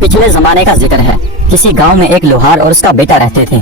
पिछले जमाने का जिक्र है। किसी गांव में एक लोहार और उसका बेटा रहते थे।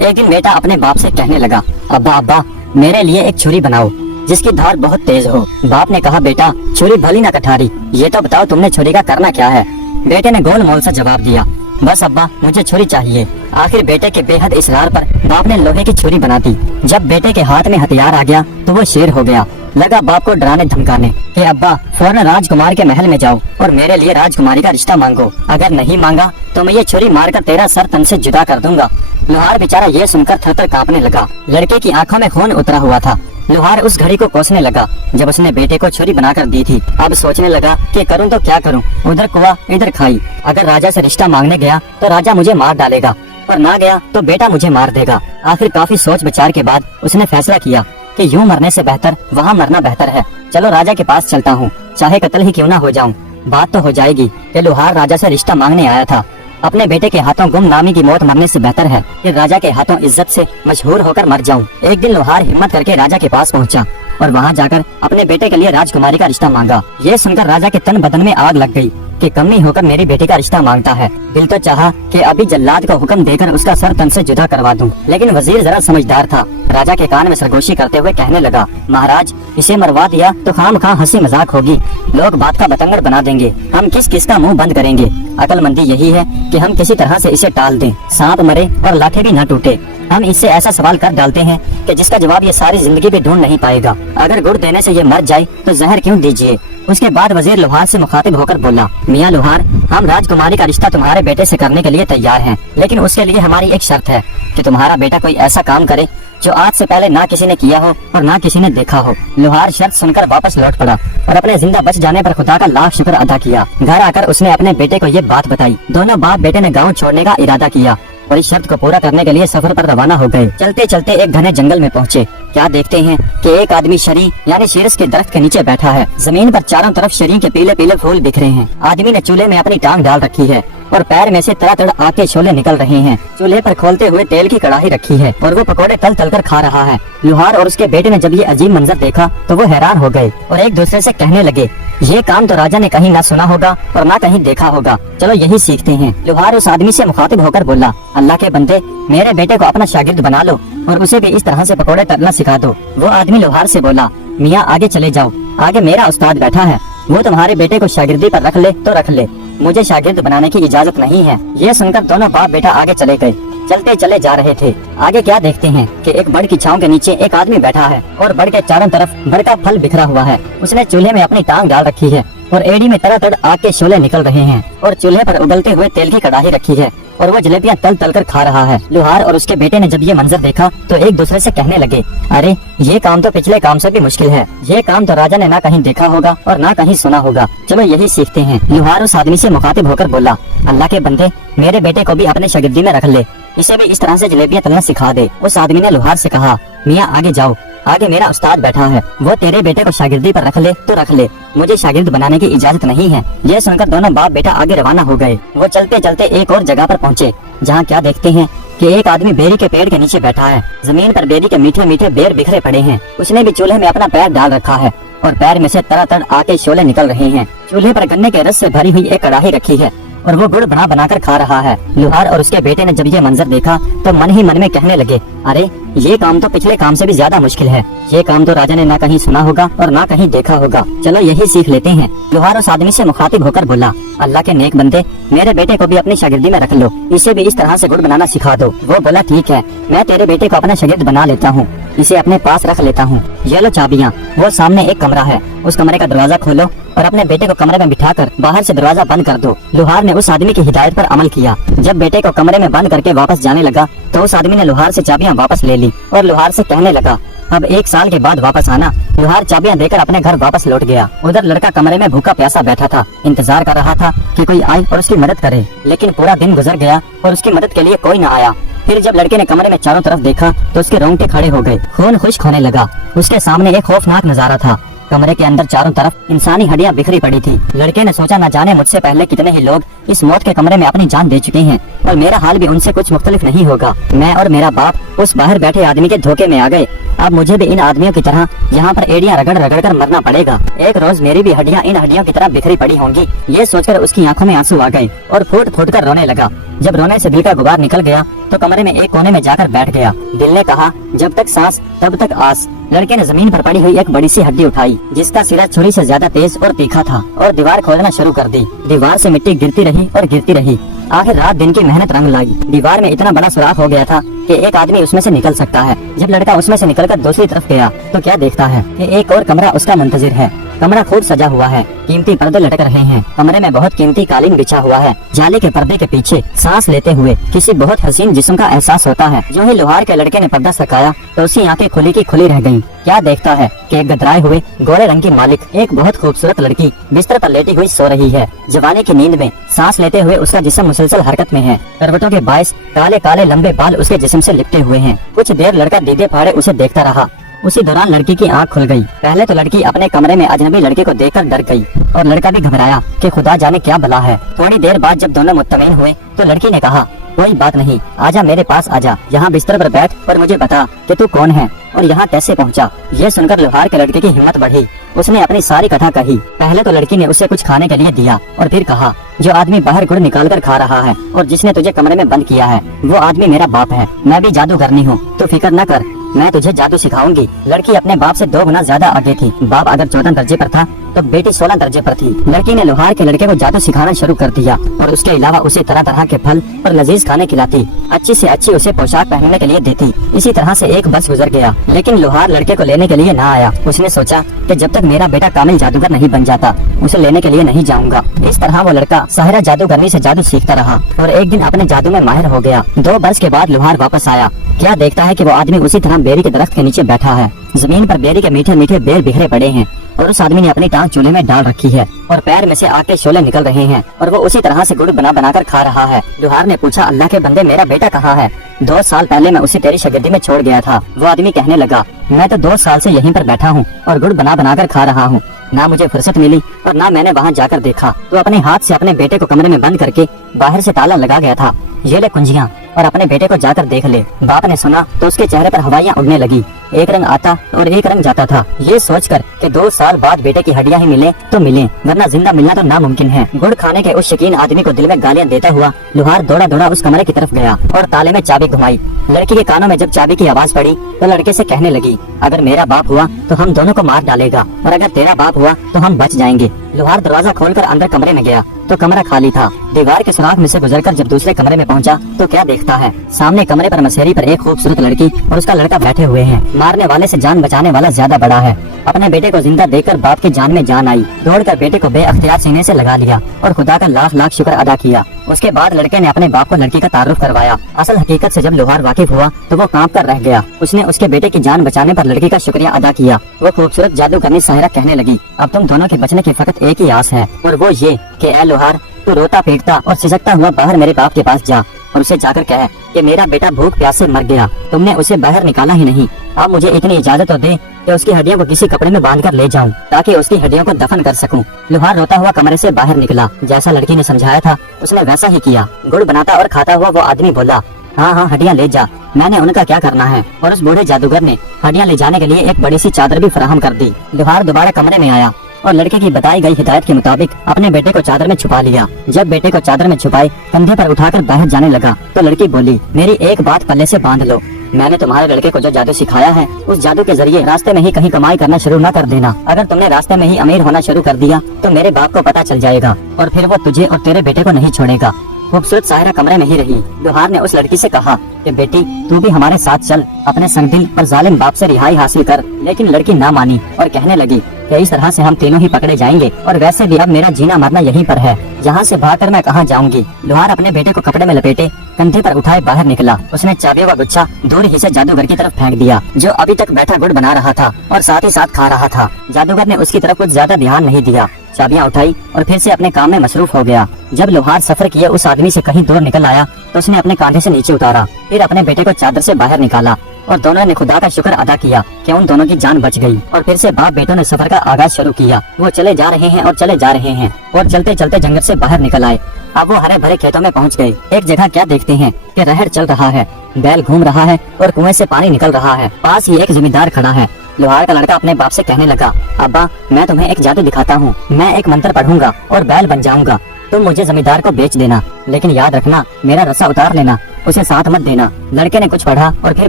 एक दिन बेटा अपने बाप से कहने लगा, अब्बा अब्बा मेरे लिए एक छुरी बनाओ जिसकी धार बहुत तेज हो। बाप ने कहा, बेटा छुरी भली ना कटारी, ये तो बताओ तुमने छुरी का करना क्या है। बेटे ने गोल मोल सा जवाब दिया, बस अब्बा मुझे छुरी चाहिए। आखिर बेटे के बेहद इसरार पर बाप ने लोहे की छुरी बना दी। जब बेटे के हाथ में हथियार आ गया तो वो शेर हो गया। लगा बाप को डराने धमकाने कि अब्बा फौरन राजकुमार के महल में जाओ और मेरे लिए राजकुमारी का रिश्ता मांगो, अगर नहीं मांगा तो मैं ये छुरी मारकर तेरा सर तन से जुदा कर दूंगा। लोहार बेचारा ये सुनकर थर-थर कांपने लगा। लड़के की आंखों में खून उतरा हुआ था। लोहार उस घड़ी को कोसने लगा जब उसने बेटे को छुरी बनाकर दी थी। अब सोचने लगा कि करूं तो क्या करूं, उधर कुआं इधर खाई। अगर राजा से रिश्ता मांगने गया तो राजा मुझे मार डालेगा और ना गया तो बेटा मुझे मार देगा। आखिर काफी सोच विचार के बाद उसने फैसला किया कि यूं मरने से बेहतर वहाँ मरना बेहतर है। चलो राजा के पास चलता हूँ, चाहे कत्ल ही क्यों ना हो जाऊँ, बात तो हो जाएगी कि लोहार राजा से रिश्ता मांगने आया था। अपने बेटे के हाथों गुमनामी की मौत मरने से बेहतर है कि राजा के हाथों इज्जत से मशहूर होकर मर जाऊं। एक दिन लोहार हिम्मत करके राजा के पास पहुंचा और वहां जाकर अपने बेटे के लिए राजकुमारी का रिश्ता मांगा। ये सुनकर राजा के तन बदन में आग लग गई कि कमी होकर मेरी बेटी का रिश्ता मांगता है। दिल तो चाहा कि अभी जल्लाद को हुक्म देकर उसका सर तन से जुदा करवा दूं, लेकिन वजीर जरा समझदार था। राजा के कान में सरगोशी करते हुए कहने लगा, महाराज इसे मरवा दिया तो खामखा हंसी मजाक होगी, लोग बात का बतंगड़ बना देंगे, हम किस किस का मुंह बंद करेंगे। अक्लमंदी यही है कि हम किसी तरह से इसे टाल दें, सांप मरे और लाठे भी न टूटे। हम इससे ऐसा सवाल कर डालते हैं कि जिसका जवाब ये सारी जिंदगी भी ढूंढ नहीं पाएगा। अगर गुड़ देने से ये मर जाए तो जहर क्यों दीजिए। उसके बाद वजीर लोहार से मुखातिब होकर बोला, मियाँ लोहार, हम राजकुमारी का रिश्ता तुम्हारे बेटे से करने के लिए तैयार हैं, लेकिन उसके लिए हमारी एक शर्त है कि तुम्हारा बेटा कोई ऐसा काम करे जो आज से पहले ना किसी ने किया हो और ना किसी ने देखा हो। लोहार शर्त सुनकर वापस लौट पड़ा और अपने जिंदा बच जाने पर खुदा का लाख शुक्र अदा किया। घर आकर उसने अपने बेटे को ये बात बताई। दोनों बाप बेटे ने गाँव छोड़ने का इरादा किया और इस शर्त को पूरा करने के लिए सफर पर रवाना हो गए। चलते चलते एक घने जंगल में पहुँचे। क्या देखते हैं कि एक आदमी शरी यानी शीरस के दरख्त के नीचे बैठा है। जमीन पर चारों तरफ शरी के पीले पीले फूल बिखरे हैं। आदमी ने चूल्हे में अपनी टांग डाल रखी है और पैर में से तड़ातड़ आग के शोले निकल रहे हैं। चूल्हे पर खोलते हुए तेल की कड़ाही रखी है और वो पकोड़े तल तल कर खा रहा है। लोहार और उसके बेटे ने जब ये अजीब मंजर देखा तो वो हैरान हो गए और एक दूसरे से कहने लगे, ये काम तो राजा ने कहीं ना सुना होगा और ना कहीं देखा होगा, चलो यही सीखते हैं। लोहार उस आदमी से मुखातिब होकर बोला, अल्लाह के बंदे, मेरे बेटे को अपना शागिर्द बना लो और उसे भी इस तरह से पकोड़े तलना सिखा दो। वो आदमी लोहार से बोला, मियाँ आगे चले जाओ, आगे मेरा उस्ताद बैठा है, वो तुम्हारे बेटे को शागिर्दी पर रख ले तो रख ले, मुझे शागिर्द बनाने की इजाजत नहीं है। ये सुनकर दोनों बाप बेटा आगे चले गए। चलते चले जा रहे थे। आगे क्या देखते हैं कि एक बड़ की छांव के नीचे एक आदमी बैठा है और बड़ के चारों तरफ बड़ का फल बिखरा हुआ है। उसने चूल्हे में अपनी टांग डाल रखी है और एड़ी में तड़ातड़ आग के शोले निकल रहे हैं और चूल्हे पर उबलते हुए तेल की कड़ाही रखी है और वो जलेबियां तल तल कर खा रहा है। लोहार और उसके बेटे ने जब ये मंजर देखा तो एक दूसरे से कहने लगे, अरे ये काम तो पिछले काम से भी मुश्किल है, ये काम तो राजा ने ना कहीं देखा होगा और ना कहीं सुना होगा, चलो यही सीखते हैं। लोहार उस आदमी से मुखातिब होकर बोला, अल्लाह के बंदे, मेरे बेटे को भी अपने शागिर्दी में रख ले, इसे भी इस तरह से जलेबियां तलना सिखा दे। उस आदमी ने लोहार से कहा, मियाँ आगे जाओ, आगे मेरा उस्ताद बैठा है, वो तेरे बेटे को शागिर्दी पर रख ले तो रख ले, मुझे शागिर्द बनाने की इजाजत नहीं है। ये सुनकर दोनों बाप बेटा आगे रवाना हो गए। वो चलते चलते एक और जगह पर पहुँचे जहाँ क्या देखते हैं कि एक आदमी बेरी के पेड़ के नीचे बैठा है। जमीन पर बेरी के मीठे मीठे बेर बिखरे पड़े हैं। उसने भी चूल्हे में अपना पैर डाल रखा है और पैर में से तड़ातड़ आग के शोले निकल रहे हैं। चूल्हे पर गन्ने के रस से भरी हुई एक कड़ाही रखी है और वो गुड़ बना बनाकर खा रहा है। लोहार और उसके बेटे ने जब ये मंजर देखा तो मन ही मन में कहने लगे, अरे ये काम तो पिछले काम से भी ज्यादा मुश्किल है, ये काम तो राजा ने ना कहीं सुना होगा और ना कहीं देखा होगा, चलो यही सीख लेते हैं। लोहार उस आदमी से मुखातिब होकर बोला, अल्लाह के नेक बंदे, मेरे बेटे को भी अपनी शागिर्दी में रख लो, इसे भी इस तरह से गुड़ बनाना सिखा दो। वो बोला, ठीक है, मैं तेरे बेटे को अपना शागिर्द बना लेता हूँ, इसे अपने पास रख लेता हूँ। ये लो चाबियाँ। वो सामने एक कमरा है, उस कमरे का दरवाजा खोलो और अपने बेटे को कमरे में बिठाकर बाहर से दरवाजा बंद कर दो। लोहार ने उस आदमी की हिदायत पर अमल किया। जब बेटे को कमरे में बंद करके वापस जाने लगा तो उस आदमी ने लोहार से चाबियां वापस ले ली और लोहार से कहने लगा, अब 1 साल के बाद वापस आना। लोहार चाबियां देकर अपने घर वापस लौट गया। उधर लड़का कमरे में भूखा प्यासा बैठा था, इंतजार कर रहा था कि कोई आए और उसकी मदद करे, लेकिन पूरा दिन गुजर गया और उसकी मदद के लिए कोई न आया। फिर जब लड़के ने कमरे में चारों तरफ देखा तो उसके रोंगटे खड़े हो गए, खून खुश्क होने लगा। उसके सामने एक खौफनाक नजारा था। कमरे के अंदर चारों तरफ इंसानी हड्डियां बिखरी पड़ी थी। लड़के ने सोचा न जाने मुझसे पहले कितने ही लोग इस मौत के कमरे में अपनी जान दे चुके हैं और मेरा हाल भी उनसे कुछ मुख्तलिफ नहीं होगा। मैं और मेरा बाप उस बाहर बैठे आदमी के धोखे में आ गए। अब मुझे भी इन आदमियों की तरह यहाँ पर एड़ियां रगड़ रगड़ कर मरना पड़ेगा। एक रोज मेरी भी हड्डियां इन हड्डियों की तरह बिखरी पड़ी होंगी। ये सोचकर उसकी आंखों में आंसू आ गए और फूट फूट कर रोने लगा। जब रोने से दिल का गुबार निकल गया तो कमरे में एक कोने में जाकर बैठ गया। दिल ने कहा, जब तक सांस तब तक आस। लड़के ने जमीन पर पड़ी हुई एक बड़ी सी हड्डी उठाई जिसका सिरा छुरी से ज्यादा तेज और तीखा था और दीवार खोदना शुरू कर दी। दीवार से मिट्टी गिरती रही और गिरती रही। आखिर रात दिन की मेहनत रंग लाई। दीवार में इतना बड़ा सुराख हो गया था कि एक आदमी उसमें से निकल सकता है। जब लड़का उसमें से निकलकर दूसरी तरफ गया तो क्या देखता है कि एक और कमरा उसका मुंतजिर है। कमरा खूब सजा हुआ है, कीमती पर्दे लटक रहे हैं। कमरे में बहुत कीमती कालीन बिछा हुआ है। जाली के पर्दे के पीछे सांस लेते हुए किसी बहुत हसीन जिस्म का एहसास होता है। जो ही लोहार के लड़के ने पर्दा सरकाया तो उसकी आंखें खुली की खुली रह गईं। क्या देखता है कि एक गदराए हुए गोरे रंग की मालिक एक बहुत खूबसूरत लड़की बिस्तर पर लेटी हुई सो रही है। जवानी की नींद में सांस लेते हुए उसका जिस्म मुसलसल हरकत में है। करवटों के बायस काले काले लंबे बाल उसके जिस्म से लिपटे हुए हैं। कुछ देर लड़का दीदे फाड़े उसे देखता रहा। उसी दौरान लड़की की आंख खुल गई। पहले तो लड़की अपने कमरे में अजनबी लड़के को देखकर डर गई और लड़का भी घबराया कि खुदा जाने क्या बला है। थोड़ी देर बाद जब दोनों मुत्तमीन हुए तो लड़की ने कहा, कोई बात नहीं, आजा मेरे पास आजा, यहाँ बिस्तर पर बैठ और मुझे बता कि तू कौन है और यहाँ कैसे पहुँचा। ये सुनकर लोहार के लड़के की हिम्मत बढ़ी। उसने अपनी सारी कथा कही। पहले तो लड़की ने उसे कुछ खाने के लिए दिया और फिर कहा, जो आदमी बाहर गुड़ निकाल कर खा रहा है और जिसने तुझे कमरे में बंद किया है वो आदमी मेरा बाप है। मैं भी जादूगरनी हूँ, तो फिक्र न कर, मैं तुझे जादू सिखाऊंगी। लड़की अपने बाप से 2 गुना ज्यादा आगे थी। बाप अगर 14 दर्जे पर था तो बेटी 16 दर्जे पर थी। लड़की ने लोहार के लड़के को जादू सिखाना शुरू कर दिया और उसके अलावा उसे तरह तरह के फल और लजीज खाने खिलाती। अच्छी से अच्छी उसे पोशाक पहनने के लिए देती। इसी तरह से एक बस गुजर गया, लेकिन लोहार लड़के को लेने के लिए न आया। उसने सोचा कि जब तक मेरा बेटा कामिल जादूगर नहीं बन जाता उसे लेने के लिए नहीं जाऊंगा। इस तरह वो लड़का साहिरा जादूगरनी से जादू सीखता रहा और एक दिन अपने जादू में माहिर हो गया। 2 बरस के बाद लोहार वापस आया। क्या देखता है कि वो आदमी उसी तरह बेरी के दरख्त के नीचे बैठा है। जमीन पर बेरी के मीठे मीठे बेर बिखरे पड़े हैं और उस आदमी ने अपनी टांग चूल्हे में डाल रखी है और पैर में से आग के शोले निकल रहे हैं और वो उसी तरह से गुड़ बना बनाकर खा रहा है। लोहार ने पूछा, अल्लाह के बंदे, मेरा बेटा कहाँ है? 2 साल पहले मैं उसे तेरी शागिर्दी में छोड़ गया था। वो आदमी कहने लगा, मैं तो 2 साल से यहीं पर बैठा हूँ और गुड़ बना बनाकर खा रहा हूँ। ना मुझे फुर्सत मिली और ना मैंने वहाँ जाकर देखा। तो अपने हाथ से अपने बेटे को कमरे में बंद करके बाहर से ताला लगा गया था। ये ले कुंजियाँ और अपने बेटे को जाकर देख ले। बाप ने सुना तो उसके चेहरे पर हवाइयाँ उड़ने लगी। एक रंग आता और एक रंग जाता था। ये सोचकर कि 2 साल बाद बेटे की हड्डियाँ ही मिले तो मिले, वरना जिंदा मिलना तो नामुमकिन है। गुड़ खाने के उस शकीन आदमी को दिल में गालियाँ देता हुआ लोहार दौड़ा दौड़ा उस कमरे की तरफ गया और ताले में चाबी घुमाई। लड़की के कानों में जब चाबी की आवाज पड़ी तो लड़के से कहने लगी, अगर मेरा बाप हुआ तो हम दोनों को मार डालेगा और अगर तेरा बाप हुआ तो हम बच जाएंगे। लोहार दरवाजा खोलकर अंदर कमरे में गया तो कमरा खाली था। दीवार के सुराख में से गुजरकर जब दूसरे कमरे में पहुंचा तो क्या देखता है, सामने कमरे पर मसेरी पर एक खूबसूरत लड़की और उसका लड़का बैठे हुए हैं। मारने वाले से जान बचाने वाला ज्यादा बड़ा है। अपने बेटे को जिंदा देखकर बाप की जान में जान आई। दौड़कर बेटे को बेअख्तियार सीने से लगा लिया और खुदा का लाख लाख शुक्र अदा किया। उसके बाद लड़के ने अपने बाप को लड़की का तारुफ करवाया। असल हकीकत से जब लोहार वाकिफ हुआ तो वो कांप कर रह गया। उसने उसके बेटे की जान बचाने पर लड़की का शुक्रिया अदा किया। वो खूबसूरत जादूगरनी साहिरा कहने लगी, अब तुम दोनों के बचने की फकत एक ही आस है और वो ये कि ऐ लोहार, तू रोता पीटता और सिसकता हुआ बाहर मेरे बाप के पास जा और उसे जाकर कह कि मेरा बेटा भूख प्यास से मर गया, तुमने उसे बाहर निकाला ही नहीं। अब मुझे इतनी इजाजत तो दे कि उसकी हड्डियों को किसी कपड़े में बांध कर ले जाऊं ताकि उसकी हड्डियों को दफन कर सकूं। लोहार रोता हुआ कमरे से बाहर निकला। जैसा लड़की ने समझाया था उसने वैसा ही किया। गुड़ बनाता और खाता हुआ वो आदमी बोला, हाँ हाँ हड्डियाँ ले जा, मैंने उनका क्या करना है। और उस बूढ़े जादूगर ने हड्डियाँ ले जाने के लिए एक बड़ी सी चादर भी फराहम कर दी। लोहार दोबारा कमरे में आया और लड़के की बताई गई हिदायत के मुताबिक अपने बेटे को चादर में छुपा लिया। जब बेटे को चादर में छुपाए कंधे पर उठाकर बाहर जाने लगा तो लड़की बोली, मेरी एक बात पल्ले से बांध लो, मैंने तुम्हारे लड़के को जो जादू सिखाया है उस जादू के जरिए रास्ते में ही कहीं कमाई करना शुरू न कर देना। अगर तुमने रास्ते में ही अमीर होना शुरू कर दिया तो मेरे बाप को पता चल जाएगा और फिर वो तुझे और तेरे बेटे को नहीं छोड़ेगा। खूबसूरत साहिरा कमरे में ही रही। लोहार ने उस लड़की से कहा कि बेटी तू भी हमारे साथ चल, अपने संगदिल और जालिम बाप से रिहाई हासिल कर। लेकिन लड़की ना मानी और कहने लगी कि इस तरह से हम तीनों ही पकड़े जाएंगे और वैसे भी अब मेरा जीना मरना यहीं पर है, जहाँ से भागकर मैं कहाँ जाऊंगी। लोहार अपने बेटे को कपड़े में लपेटे कंधे पर उठाए बाहर निकला। उसने चाबियों का गुच्छा दूर ही से जादूगर की तरफ फेंक दिया जो अभी तक बैठा गुड़ बना रहा था और साथ ही साथ खा रहा था। जादूगर ने उसकी तरफ कुछ ज्यादा ध्यान नहीं दिया, चाबियां उठाई और फिर से अपने काम में मसरूफ हो गया। जब लोहार सफर किए उस आदमी से कहीं दूर निकल आया तो उसने अपने कांधे से नीचे उतारा, फिर अपने बेटे को चादर से बाहर निकाला और दोनों ने खुदा का शुक्र अदा किया कि उन दोनों की जान बच गई। और फिर से बाप बेटों ने सफर का आगाज शुरू किया। वो चले जा रहे हैं और चले जा रहे हैं और चलते चलते जंगल से बाहर निकल आए। अब वो हरे भरे खेतों में पहुंच गए। एक जगह क्या देखते हैं कि रहर चल रहा है, बैल घूम रहा है और कुएं से पानी निकल रहा है। पास ही एक जमींदार खड़ा है। लोहार का लड़का अपने बाप से कहने लगा, अब्बा मैं तुम्हें एक जादू दिखाता हूँ। मैं एक मंत्र पढ़ूंगा और बैल बन जाऊंगा। तुम मुझे जमींदार को बेच देना, लेकिन याद रखना मेरा रस्सा उतार लेना, उसे साथ मत देना। लड़के ने कुछ पढ़ा और फिर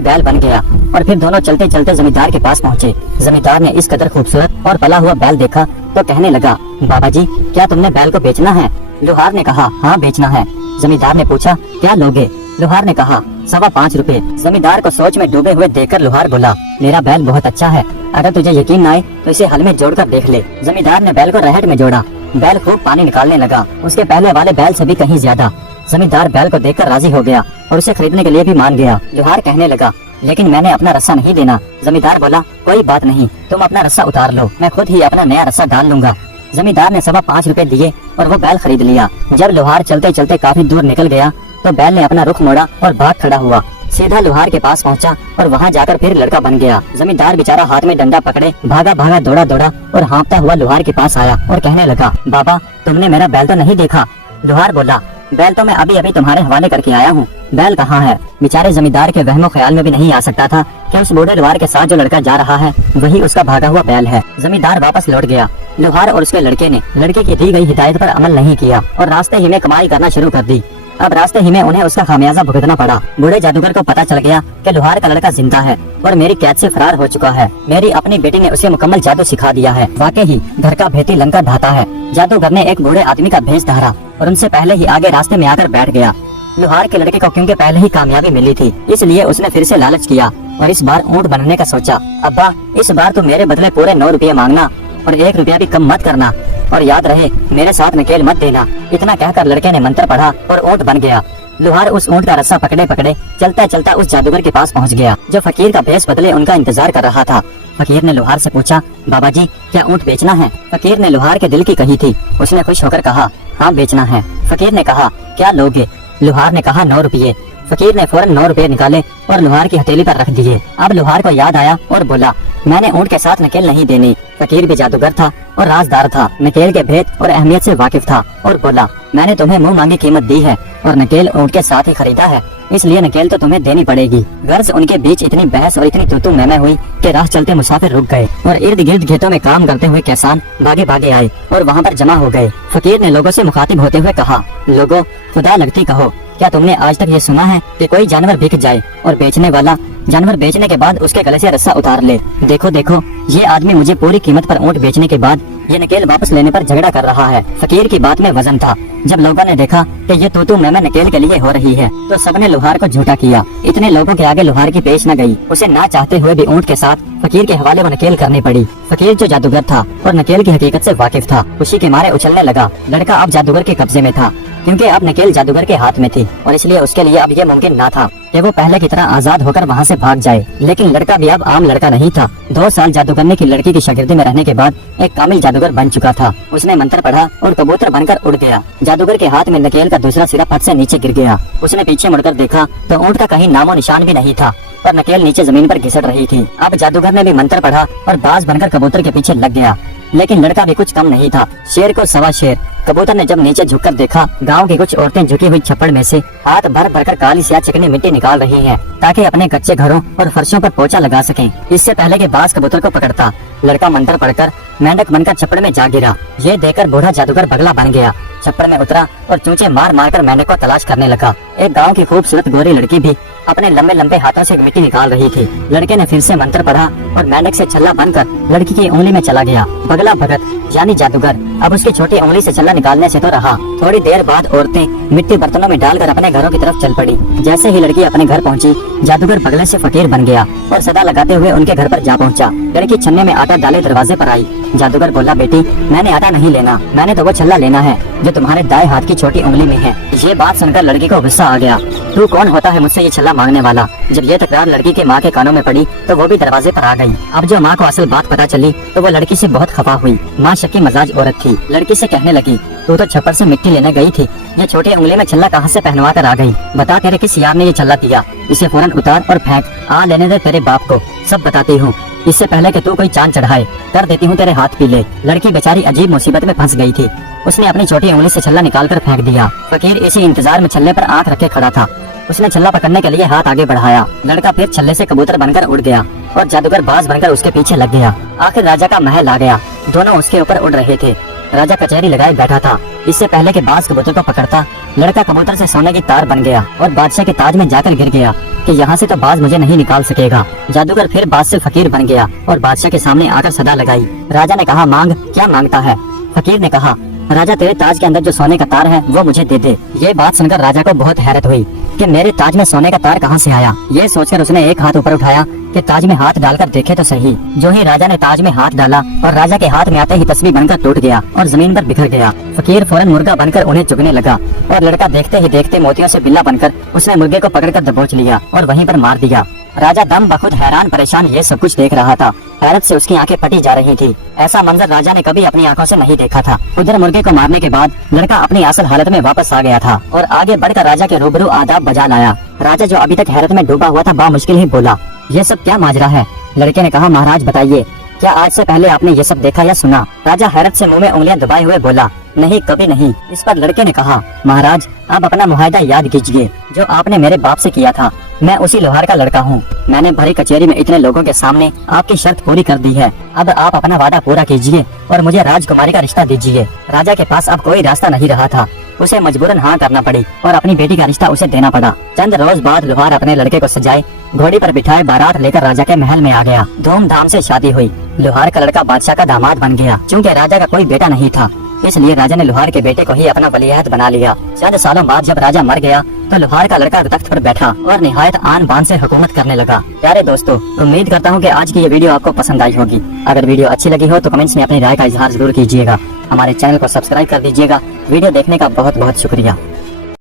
बैल बन गया और फिर दोनों चलते चलते जमींदार के पास पहुँचे। जमींदार ने इस कदर खूबसूरत और पला हुआ बैल देखा तो कहने लगा, बाबा जी क्या तुमने बैल को बेचना है? लोहार ने कहा, हाँ बेचना है। जमींदार ने पूछा, क्या लोगे? लोहार ने कहा, 5.25 रुपए। जमींदार को सोच में डूबे हुए देखकर लोहार बोला, मेरा बैल बहुत अच्छा है, अगर तुझे यकीन न आए तो इसे हल में जोड़कर देख ले। जमींदार ने बैल को रहट में जोड़ा। बैल खूब पानी निकालने लगा, उसके पहले वाले बैल से भी कहीं ज्यादा। जमींदार बैल को देखकर राजी हो गया और उसे खरीदने के लिए भी मान गया। लोहार कहने लगा, लेकिन मैंने अपना रस्सा नहीं देना। जमींदार बोला, कोई बात नहीं, तुम अपना रस्सा उतार लो, मैं खुद ही अपना नया रस्सा डाल लूंगा। जमींदार ने 5.25 रुपए दिए और वो बैल खरीद लिया। जब लोहार चलते चलते काफी दूर निकल गया तो बैल ने अपना रुख मोड़ा और भाग खड़ा हुआ, सीधा लोहार के पास पहुंचा और वहां जाकर फिर लड़का बन गया। जमींदार बेचारा हाथ में डंडा पकड़े भागा भागा दौड़ा दौड़ा और हाँफता हुआ लोहार के पास आया और कहने लगा, बाबा तुमने मेरा बैल तो नहीं देखा? लोहार बोला, बैल तो मैं अभी अभी तुम्हारे हवाले करके आया हूँ, बैल कहाँ है? बेचारे जमींदार के वहमो ख्याल में भी नहीं आ सकता था कि उस बूढ़े लोहार के साथ जो लड़का जा रहा है वही उसका भागा हुआ बैल है। जमींदार वापस लौट गया। लोहार और उसके लड़के ने लड़के की दी गई हिदायत पर अमल नहीं किया और रास्ते ही में कमाई करना शुरू कर दी। अब रास्ते ही में उन्हें उसका खामियाजा भुगतना पड़ा। बूढ़े जादूगर को पता चल गया कि लोहार का लड़का जिंदा है और मेरी कैद से फरार हो चुका है। मेरी अपनी बेटी ने उसे मुकम्मल जादू सिखा दिया है। वाकई ही घर का भेती लंका ढाता है। जादूगर ने एक बूढ़े आदमी का भेष धारा और उनसे पहले ही आगे रास्ते में आकर बैठ गया। लोहार के लड़के को क्योंकि पहले ही कामयाबी मिली थी, इसलिए उसने फिर से लालच किया और इस बार ऊँट बनने का सोचा। अब्बा इस बार तो मेरे बदले पूरे 9 रुपये मांगना और 1 रुपया भी कम मत करना, और याद रहे मेरे साथ नकेल मत देना। इतना कहकर लड़के ने मंत्र पढ़ा और ऊँट बन गया। लोहार उस ऊँट का रस्सा पकड़े पकड़े चलता चलता उस जादूगर के पास पहुंच गया जो फकीर का भेष बदले उनका इंतजार कर रहा था। फकीर ने लोहार से पूछा, बाबा जी क्या ऊँट बेचना है? फकीर ने लोहार के दिल की कही थी। उसने खुश होकर कहा, हाँ बेचना है। फकीर ने कहा, क्या लोगे? लोहार ने कहा, 9 रुपये। फकीर ने फौरन 9 रुपये निकाले और लोहार की हथेली पर रख दिए। अब लोहार को याद आया और बोला, मैंने ऊँट के साथ नकेल नहीं देनी। फकीर भी जादूगर था और राजदार था, नकेल के भेद और अहमियत से वाकिफ था और बोला, मैंने तुम्हें मुंह मांगी कीमत दी है और नकेल ऊँट के साथ ही खरीदा है, इसलिए नकेल तो तुम्हें देनी पड़ेगी। गर्ज उनके बीच इतनी बहस और इतनी तू मैं हुई कि राह चलते मुसाफिर रुक गए और इर्द गिर्द खेतों में काम करते हुए किसान भागे भागे आए और वहाँ पर जमा हो गए। फकीर ने लोगों से मुखातिब होते हुए कहा, लोगों खुदा लगती कहो, क्या तुमने आज तक ये सुना है कि कोई जानवर बिक जाए और बेचने वाला जानवर बेचने के बाद उसके गले से रस्सा उतार ले? देखो देखो ये आदमी मुझे पूरी कीमत पर ऊँट बेचने के बाद ये नकेल वापस लेने पर झगड़ा कर रहा है। फकीर की बात में वजन था। जब लोगों ने देखा कि ये तू मैं नकेल के लिए हो रही है तो सबने लोहार को झूठा किया। इतने लोगों के आगे लोहार की पेश न गई। उसे ना चाहते हुए भी ऊँट के साथ फकीर के हवाले वो नकेल करनी पड़ी। फकीर जो जादूगर था और नकेल की हकीकत से वाकिफ था, खुशी के मारे उछलने लगा। लड़का अब जादूगर के कब्जे में था क्योंकि अब नकेल जादूगर के हाथ में थी और इसलिए उसके लिए अब ये मुमकिन ना था कि वो पहले की तरह आजाद होकर वहाँ से भाग जाए। लेकिन लड़का भी अब आम लड़का नहीं था। 2 साल जादूगरने की लड़की की शागिर्दी में रहने के बाद एक कामिल जादूगर बन चुका था। उसने मंत्र पढ़ा और कबूतर बनकर उड़ गया। जादूगर के हाथ में नकेल का दूसरा सिरा फट से नीचे गिर गया। उसने पीछे मुड़कर देखा तो ऊँट का कहीं नामो निशान भी नहीं था और नकेल नीचे जमीन पर घिसट रही थी। अब जादूगर ने भी मंत्र पढ़ा और बाज बनकर कबूतर के पीछे लग गया। लेकिन लड़का भी कुछ कम नहीं था, शेर को सवा शेर। कबूतर ने जब नीचे झुककर देखा, गांव की कुछ औरतें झुकी हुई छप्पड़ में से हाथ भर भरकर काली स्याह चिकनी मिट्टी निकाल रही हैं ताकि अपने कच्चे घरों और फर्शों पर पोछा लगा सकें। इससे पहले कि बाज कबूतर को पकड़ता, लड़का मंत्र पढ़कर मेंढक बनकर छप्पड़ में जा गिरा। ये देखकर बूढ़ा जादूगर बगला बन गया, छप्पड़ में उतरा और चूंचे मार मार कर मेंढक को तलाश करने लगा। एक गांव की खूबसूरत गोरी लड़की भी अपने लंबे लंबे हाथों से मिट्टी निकाल रही थी। लड़के ने फिर से मंत्र पढ़ा और मेंढक से छल्ला बनकर लड़की की उंगली में चला गया। बगला भगत यानी जादूगर अब उसकी छोटी उंगली से छल्ला निकालने से तो रहा। थोड़ी देर बाद औरतें मिट्टी बर्तनों में डालकर अपने घरों की तरफ चल पड़ी। जैसे ही लड़की अपने घर पहुंची, जादूगर बगले से फकीर बन गया और सदा लगाते हुए उनके घर पर जा पहुंचा। लड़की छन्ने में आटा डाले दरवाजे पर आई। जादूगर बोला, बेटी मैंने आटा नहीं लेना, मैंने तो वो छल्ला लेना है जो तुम्हारे दाएं हाथ की छोटी उंगली में है। ये बात सुनकर लड़की को गुस्सा आ गया। तू कौन होता है मुझसे ये छल्ला मांगने वाला। जब ये तकरार लड़की के माँ के कानों में पड़ी तो वो भी दरवाजे पर आ गई। अब जो माँ को असल बात पता चली तो वो लड़की से बहुत खफा हुई। माँ शक्की मजाज औरत थी। लड़की से कहने लगी, तू तो छप्पर से मिट्टी लेने गई थी, ये छोटी उंगली में छल्ला कहाँ से पहनवा कर आ गई। बता तेरे किस यार ने ये छल्ला दिया, इसे फौरन उतार और फेंक। आ लेने दे तेरे बाप को, सब बताती हूँ, इससे पहले कि तू कोई चांद चढ़ाए, कर देती हूँ तेरे हाथ पीले। लड़की बेचारी अजीब मुसीबत में फंस गई थी। उसने अपनी छोटी उंगली से छल्ला निकाल कर फेंक दिया। फकीर इसी इंतजार में छल्ले पर आंख रखे खड़ा था। उसने छल्ला पकड़ने के लिए हाथ आगे बढ़ाया। लड़का फिर छल्ले से कबूतर बनकर उड़ गया और जादूगर बाज बनकर उसके पीछे लग गया। आखिर राजा का महल आ गया। दोनों उसके ऊपर उड़ रहे थे। राजा कचहरी लगाए बैठा था। इससे पहले कि बाज कबूतर को पकड़ता, लड़का कबूतर से सोने की तार बन गया और बादशाह के ताज में जाकर गिर गया कि यहाँ से तो बाज मुझे नहीं निकाल सकेगा। जादूगर फिर बाज से फकीर बन गया और बादशाह के सामने आकर सदा लगाई। राजा ने कहा, मांग, क्या मांगता है। फकीर ने कहा, राजा तेरे ताज के अंदर जो सोने का तार है वो मुझे दे दे। ये बात सुनकर राजा को बहुत हैरत हुई कि मेरे ताज में सोने का तार कहाँ से आया। ये सोचकर उसने एक हाथ ऊपर उठाया कि ताज में हाथ डालकर देखे तो सही। जो ही राजा ने ताज में हाथ डाला और राजा के हाथ में आते ही तस्वीर बनकर टूट गया और जमीन पर बिखर गया। फकीर फौरन मुर्गा बनकर उन्हें चुगने लगा और लड़का देखते ही देखते मोतियों से बिल्ला बनकर उसने मुर्गे को पकड़कर दबोच लिया और वहीं पर मार दिया। राजा दम बखुद हैरान परेशान ये सब कुछ देख रहा था। हैरत से उसकी आंखें फटी जा रही थी। ऐसा मंजर राजा ने कभी अपनी आंखों से नहीं देखा था। उधर मुर्गे को मारने के बाद लड़का अपनी असल हालत में वापस आ गया था और आगे बढ़कर राजा के रूबरू आदाब बजा लाया। राजा जो अभी तक हैरत में डूबा हुआ था बामुश्किल ही बोला, ये सब क्या माजरा है। लड़के ने कहा, महाराज बताइए, क्या आज से पहले आपने ये सब देखा या सुना। राजा हैरत से मुंह में उंगलियां दबाए हुए बोला, नहीं, कभी नहीं। इस पर लड़के ने कहा, महाराज आप अपना मुआहदा याद कीजिए जो आपने मेरे बाप से किया था। मैं उसी लोहार का लड़का हूँ। मैंने भरी कचहरी में इतने लोगों के सामने आपकी शर्त पूरी कर दी है। अब आप अपना वादा पूरा कीजिए और मुझे राजकुमारी का रिश्ता दीजिए। राजा के पास अब कोई रास्ता नहीं रहा था। उसे मजबूरन हाँ करना पड़ी और अपनी बेटी का रिश्ता उसे देना पड़ा। चंद रोज बाद लोहार अपने लड़के को सजाए घोड़ी पर बिठाए बारात लेकर राजा के महल में आ गया। धूमधाम से शादी हुई। लोहार का लड़का बादशाह का दामाद बन गया। चूँकि राजा का कोई बेटा नहीं था इसलिए राजा ने लोहार के बेटे को ही अपना वलीअहद बना लिया। चंद सालों बाद जब राजा मर गया तो लोहार का लड़का तख्त पर बैठा और निहायत आन बान से हुकूमत करने लगा। प्यारे दोस्तों, उम्मीद करता हूँ कि आज की ये वीडियो आपको पसंद आई होगी। अगर वीडियो अच्छी लगी हो तो कमेंट्स में अपनी राय का इजहार जरूर कीजिएगा। हमारे चैनल को सब्सक्राइब कर दीजिएगा। वीडियो देखने का बहुत बहुत शुक्रिया।